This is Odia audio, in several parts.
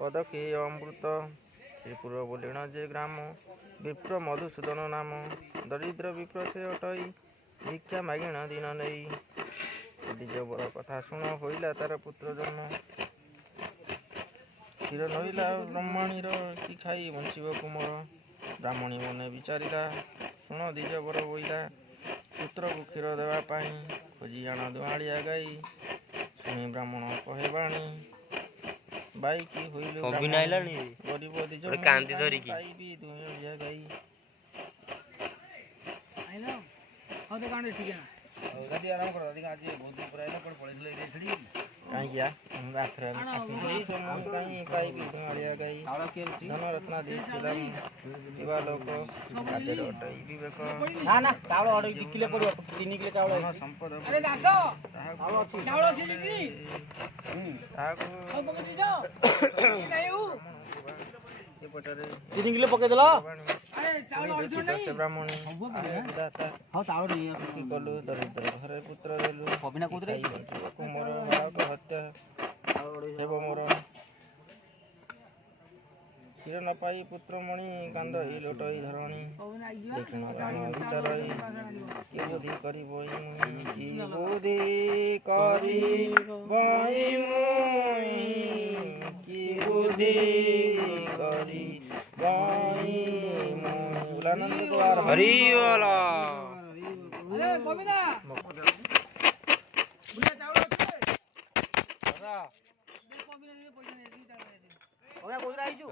पदकी अमृत त्रिपुर बोलिण जे ग्राम विप्र मधुसूदन नाम दरिद्र विप्र से अटई भिक्षा मागिण दिन नहीं द्विजबर कथा शुण होइला तार पुत्र जन्म क्षीर नहिला ब्रह्मणीर कि खाई बंचीब कुमर ब्राह्मणी मने विचारिला शुण द्विजबर बोइला पुत्र को क्षीर देवाई खोजी आण दुआलिया गाई शुणी ब्राह्मण कहे बाणी बाईकी होइलु गरीब दिज कांदी धरिकी पाइबी दुनिया गाई आइलो हो तो कांदे ठीक है ना दादी आराम करो दादी आज बहुत ऊपर आइलो पर पड़े ले छड़ी काई गया हम रात्र आसी तो मन काई पाइबी दुनिया गाई धन रत्न दे दिलम दिवा लोक आदे रोटई विवेक ना ना चावल ऑर्डर 2 किलो पड़ो 3 किलो चावल संपद अरे दासो चावल अछि लीदी ताको अब पके दीजो नहीं हूं ये पटरे 3 किलो पके देलो अरे चावल ऑर्डर नहीं ब्राह्मणी दाता हां चावल नहीं की कलु दरिद्र घरे पुत्र देलु कबिना कोदरे कुमर बाप हत्या हेब मोर क्षीर न पाई पुत्र मणि कांद ही लोटई धरणी देखिन राम विचारई कि बुद्धि करी बोई मुई कि बुद्धि करी बोई मुई कि बुद्धि करी बोई मुई उलानंद द्वार हरि वाला अरे बबिता बुला चावल আছে দাদা দে ববিনা দে পয়সা নে দি চাवल ओया कोदरा आइजु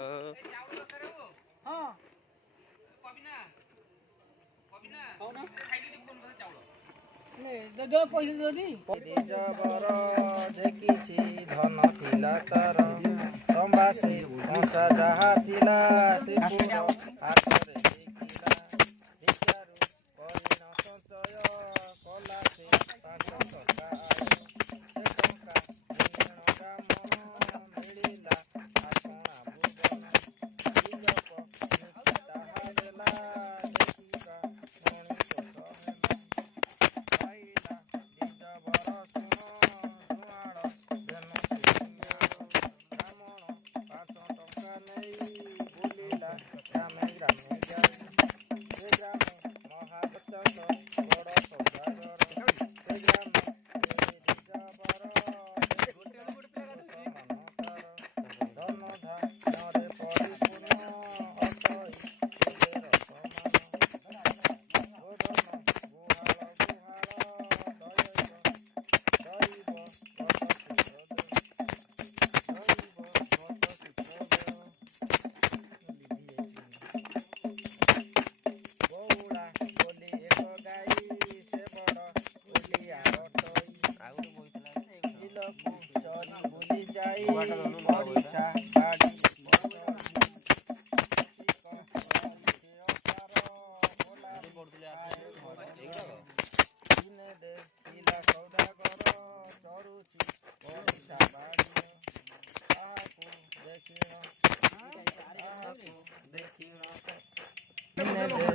चावल करे हो हां बबिना हो ना खाइली दी कोन चावल ने दे पैसा दे नी देजबर देखिछि धन थिला तार संबासे संसा जहा थिला त्रिपुर हातरे देखिला भिचारु करिन संचय कला से 5 टका आयो से टका ब्राह्मण मिलिला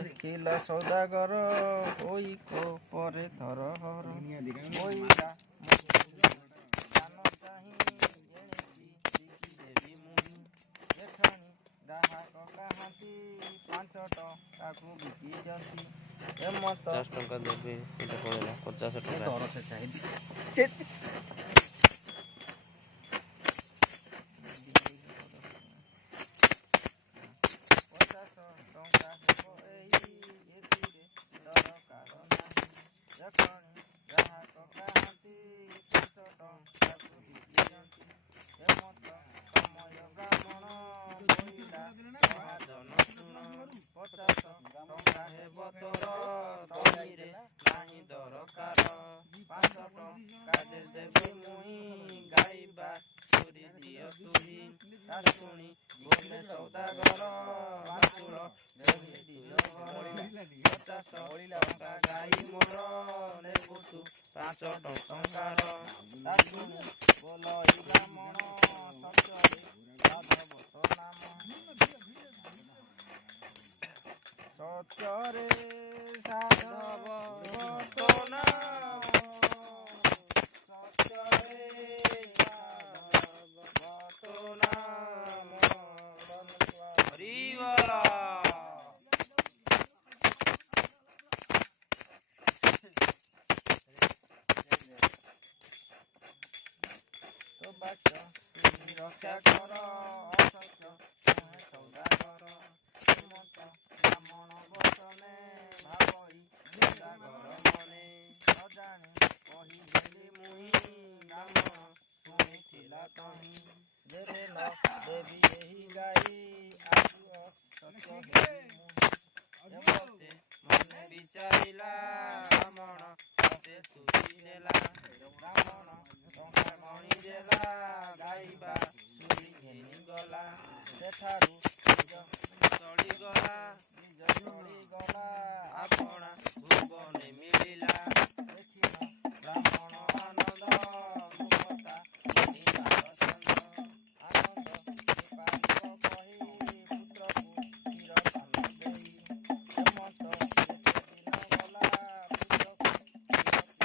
देखिला सौदागर होई को परे थर हर होइला जानो चाहि जेणेकी देवी मुनि एथानी ग्राहक काहांती 5 टका बिकी जंती एमत 10 टका देबे एटा पड़ेला 50 टका दर से चाहिए 5 ଟଙ୍କାର ତାକୁଣି ବୋଲଇ ବ୍ରାହ୍ମଣ ସତ୍ୟରେ ସାଧବତ ନାମ ସତ୍ୟରେ ସାଧବତ ନାମ ସତ୍ୟରେ ସାଧବତ ନାମ ହରିବୋଲ ରକ୍ଷା କର ଅସତ୍ୟ ସୌଦାଗର ଶ୍ରୀମନ୍ତ ବ୍ରାହ୍ମଣ ବଚନେ ଭାବଇ ସୌଦାଗର ମନେ ଅଜାଣି କହିଦେଲି ମୁହିଁ ବ୍ରାହ୍ମଣ ଶୁଣିଥିଲା ତହିଁ ଦେବେ ନ ଦେବି ଏହି ଗାଈ ଆସିବ ସତ୍ୟ ହେବି ମୁହିଁ ଏମତେ ମନେ ବିଚାରିଲା ବ୍ରାହ୍ମଣ ସତେ ସୁଧି ନେଲା ବ୍ରାହ୍ମଣ ଟଙ୍କା ଗଣି ଦେଲା ଗାଇବା ସୁରି ଘେନି ଗଲା ସେଠାରୁ ଚଳିଗଲା ନିଜ ଚଳିଗଲା ଆପଣା ଭୁବନେ ମିଳିଲା ଦେଖିଲ ବ୍ରାହ୍ମଣ ଆନନ୍ଦ ମୁଖତା ଆନନ୍ଦ ପାରିବ କହି ପୁତ୍ରକୁ ଚିରଧନ ଦେଇ ହେମନ୍ତ ଯେତେ ଦିନ ଗଲା ପୁତ୍ରକୁ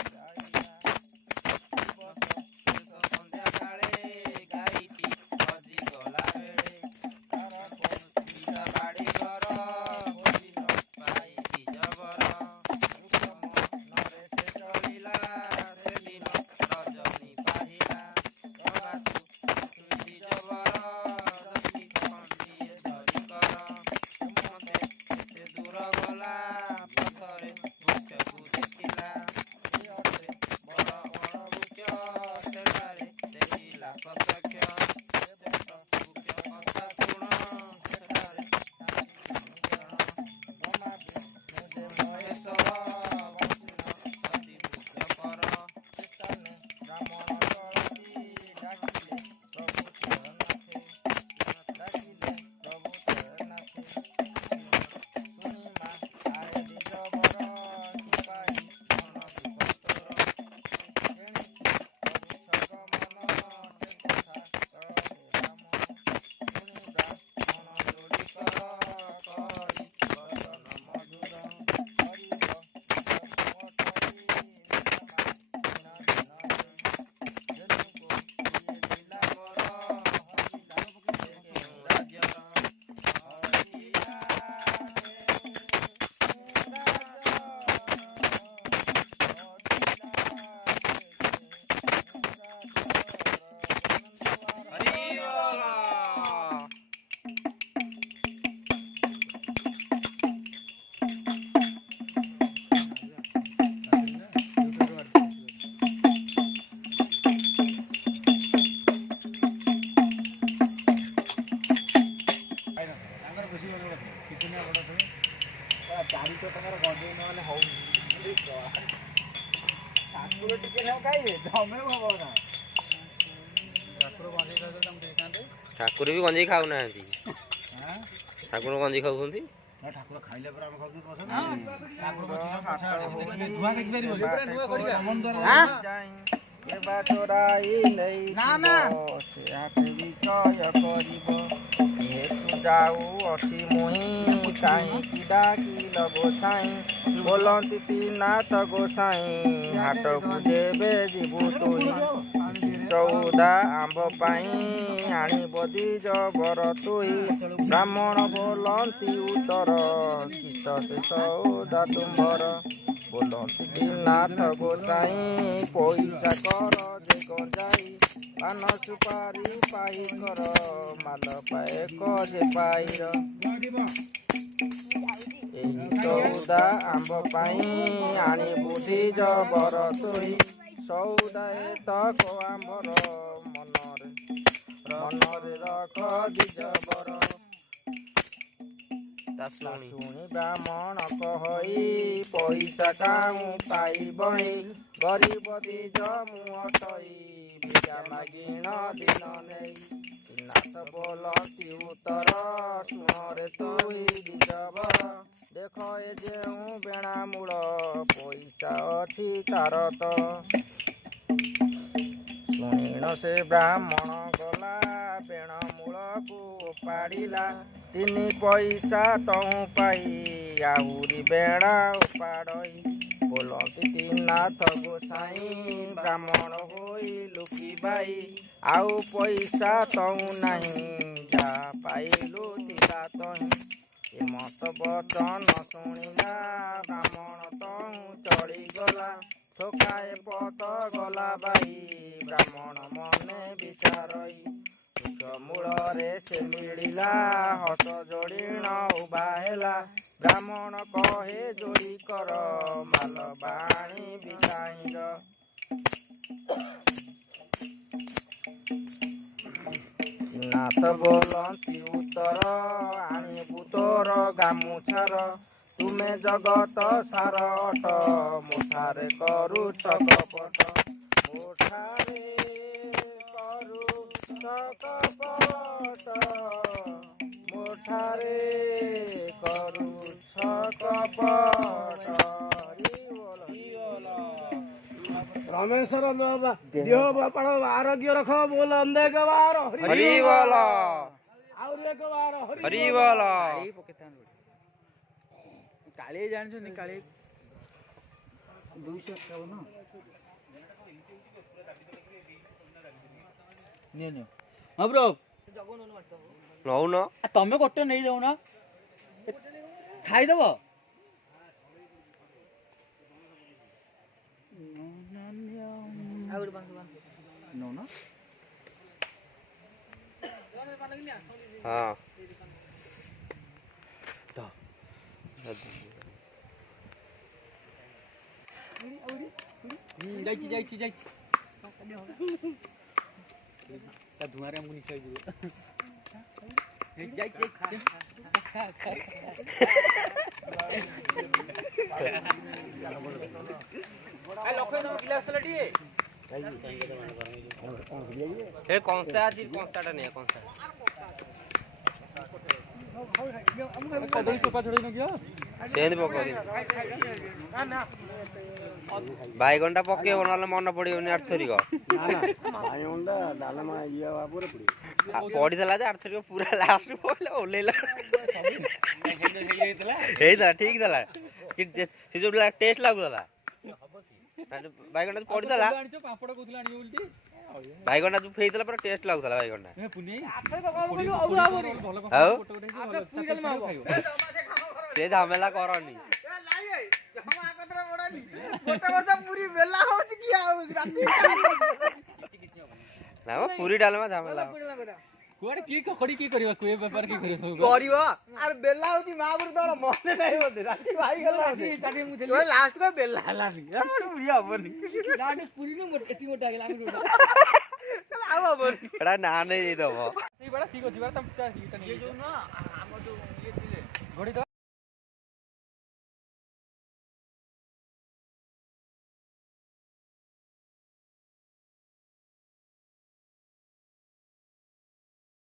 ଯାଇଲା ସନ୍ଧ୍ୟା କାଳେ ଗାଈଟି ହଜିଗଲା ବେଳେ ତାର ପିତା ବାଡ଼ି ଘର ବୋଲିଲ ପାଇଛି ଜବର ଉତ୍ତମ ନରେ ସେ ଚଳିଲା ସେଦିନ ରଜନୀ ପାହିଲା ଜଗାକୁ ତୁଳସୀ ଜବର ଦଶି ଖଣ୍ଡିଏ ଧରି କର ମତେ ଏତେ ଦୂର ଗଲା ପଥରେ ବୃକ୍ଷକୁ ଦେଖିଲା ବଡ଼ ବଡ଼ ବୃକ୍ଷ ସେଠାରେ ଦେଖିଲା ପ୍ରତ୍ୟକ୍ଷ ବୃକ୍ଷ କଥା ଶୁଣ ସେଠାରେ ମହେଶ୍ୱର ବଂଶୀନ ସତୀ ବୃକ୍ଷ କର ସେସ୍ଥାନେ ବ୍ରାହ୍ମଣ ଚଳତି ଡାକିଲେ ପ୍ରଭୁ ଜଗନ୍ନାଥେ ଡାକିଲେ ପ୍ରଭୁ ଜଗନ୍ନାଥେ ଶୁଣିମା ଆରେ ଦିଜବର ସିପାହୀ ମନ ବିପସ୍ତର ଏଣିକି ପ୍ରଭୁ ସଗମନ ସେ କଥା ତଳେ ବ୍ରାହ୍ମଣ ଶୁଣି ବ୍ରାହ୍ମଣ ଯୋଡ଼ି କର କରି ବଚନ ମଧୁର ହରିବ ଅଠରି ନିରାମା ଦିନ ଦିନରେ ଯେନୁକୁ ଇଏ ଥିଲା ମୋର ହରିଲା ସେ କେଉଁ ରାଜ୍ୟର ହରିଲା ଠାକୁର ବି ଗଞ୍ଜେଇ ଖାଉନାହାନ୍ତି ଠାକୁର ଗଞ୍ଜେଇ ଖାଉଛନ୍ତି ଠାକୁର ଖାଇଲେ ପରେ ଆମେ ଖାଉଛୁ ଯାଉଅଛି ମୁହିଁ କାହିଁକି ଡାକିଲ ଗୋସାଇଁ ବୋଲନ୍ତି ତ୍ରିନାଥ ଗୋସାଇଁ ହାଟକୁ ଯେବେ ଯିବୁ ତୁଇ ସଉଦା ଆମ୍ବ ପାଇଁ ଆଣିବ ଦିଜ ବର ତୁଇ ବ୍ରାହ୍ମଣ ବୋଲନ୍ତି ଉତ୍ତର କିସ ସେ ସଉଦା ତୁମ୍ଭର ବୋଲନ୍ତି ତ୍ରିନାଥ ଗୋସାଇଁ ପଇସା କର ଯେ ଗଞ୍ଜାଇ ପାନ ସୁପାରି ପାଇ କର ମାଲ ପାଏ ଯେ ପାଇର ଏହି ସଉଦା ଆମ୍ବ ପାଇଁ ଆଣିବୁ ଦିଜ ବର ତୁଇ ସଉଦା ତକ ଆମ୍ବର ମନରେ ରଖ ଦିଜ ବର ଶୁଣି ବ୍ରାହ୍ମଣ କହି ପଇସା କାଉଁ ପାଇବଣି ଗରିବ ଦିଜ ମୁଁ ଅଟଇ ଭିଜା ମାଗିଣ ଦିନ ନେଇ ନାଥ ବୋଲନ୍ତି ଉତ୍ତର ଶୁଣରେ ତୁଇ ଦିଜବର ଦେଖ ଏ ଯେଉଁ ବେଣା ମୂଳ ପଇସା ଅଛି ତାର ତ ଶୁଣିଣ ସେ ବ୍ରାହ୍ମଣ ଗଲା ବେଣ ମୂଳକୁ ଓପାଡ଼ିଲା 3 ପଇସା ତହୁଁ ପାଇ ଆହୁରି ବେଣା ଓପାଡ଼ଇ ବୋଲନ୍ତି ତ୍ରିନାଥ ଗୋସାଇଁ ବ୍ରାହ୍ମଣ ହୋଇ ଲୁକିବାଇ ଆଉ ପଇସା ତହୁଁ ନାହିଁ ଯାହା ପାଇଲୁ ଥିଲା ତହିଁ ଏମତ ବଚନ ଶୁଣିଲା ବ୍ରାହ୍ମଣ ତହୁଁ ଚଳିଗଲା ଠକାଏ ପଟ ଗଲା ବାଇ ବ୍ରାହ୍ମଣ ମନେ ବିଚାରଇ ବୃକ୍ଷ ମୂଳରେ ସେ ମିଳିଲା ହସ ଯୋଡ଼ିଣ ଉଭା ହେଲା ବ୍ରାହ୍ମଣ କହେ ଯୋଡ଼ି କର ମାଲ ବାଣୀ ବିଚାଇଁର ନାଥ ବୋଲନ୍ତି ଉତ୍ତର ଆଣିବୁ ତୋର ଗାମୁଛାର ତୁମେ ଜଗତ ସାର ଅଟ ମୁଠାରେ କରୁଛ କପଟ ମୁଠାରେ କରୁଛ କପଟ ମୁଠାରେ କରୁଛ କପଟ रामेश्वर देह बापण आरोग्य रख बोल अंधे गवार हरि बोल और एक बार हरि बोल काली जान काली 251 हाँ ब्रो नौन तमें गोटे नहीं जाऊ ना खाईदेव हाँ धुआं रे मुनि सही कौनसा आज कौनसा नहीं कौनसा चोपा छोड़ी न गया सेंध पकड़ी बाईगंटा पकेब ना मन पड़ोनी आठथरिक पड़ी जे आठथरिक पूरा लास्ट पड़े ओल्ला ठीक था से जो टेस्ट लगुला बाईगंटा पड़ीला बाईगंटा जो फेईला पूरा टेस्ट लगुला बाईगंटा से झमेला करनी ना पूरी डालमा झमेला कुआडे की खड़ी की करबा कुए व्यापार की करबा गरिबा अरे बेला होची महापुर तोर मने नाही होते राती भाई गला होते चाटी मु थेली लास्ट को बेला हला भी हमर पूरी हबनी लाड पूरी न मोट एती मोटा गेला आमी रोड आवा बोल एडा ना नहीं दबो ई बड़ा ठीक होची बड़ा तम ये जो ना हम जो ये थिले घोड़ी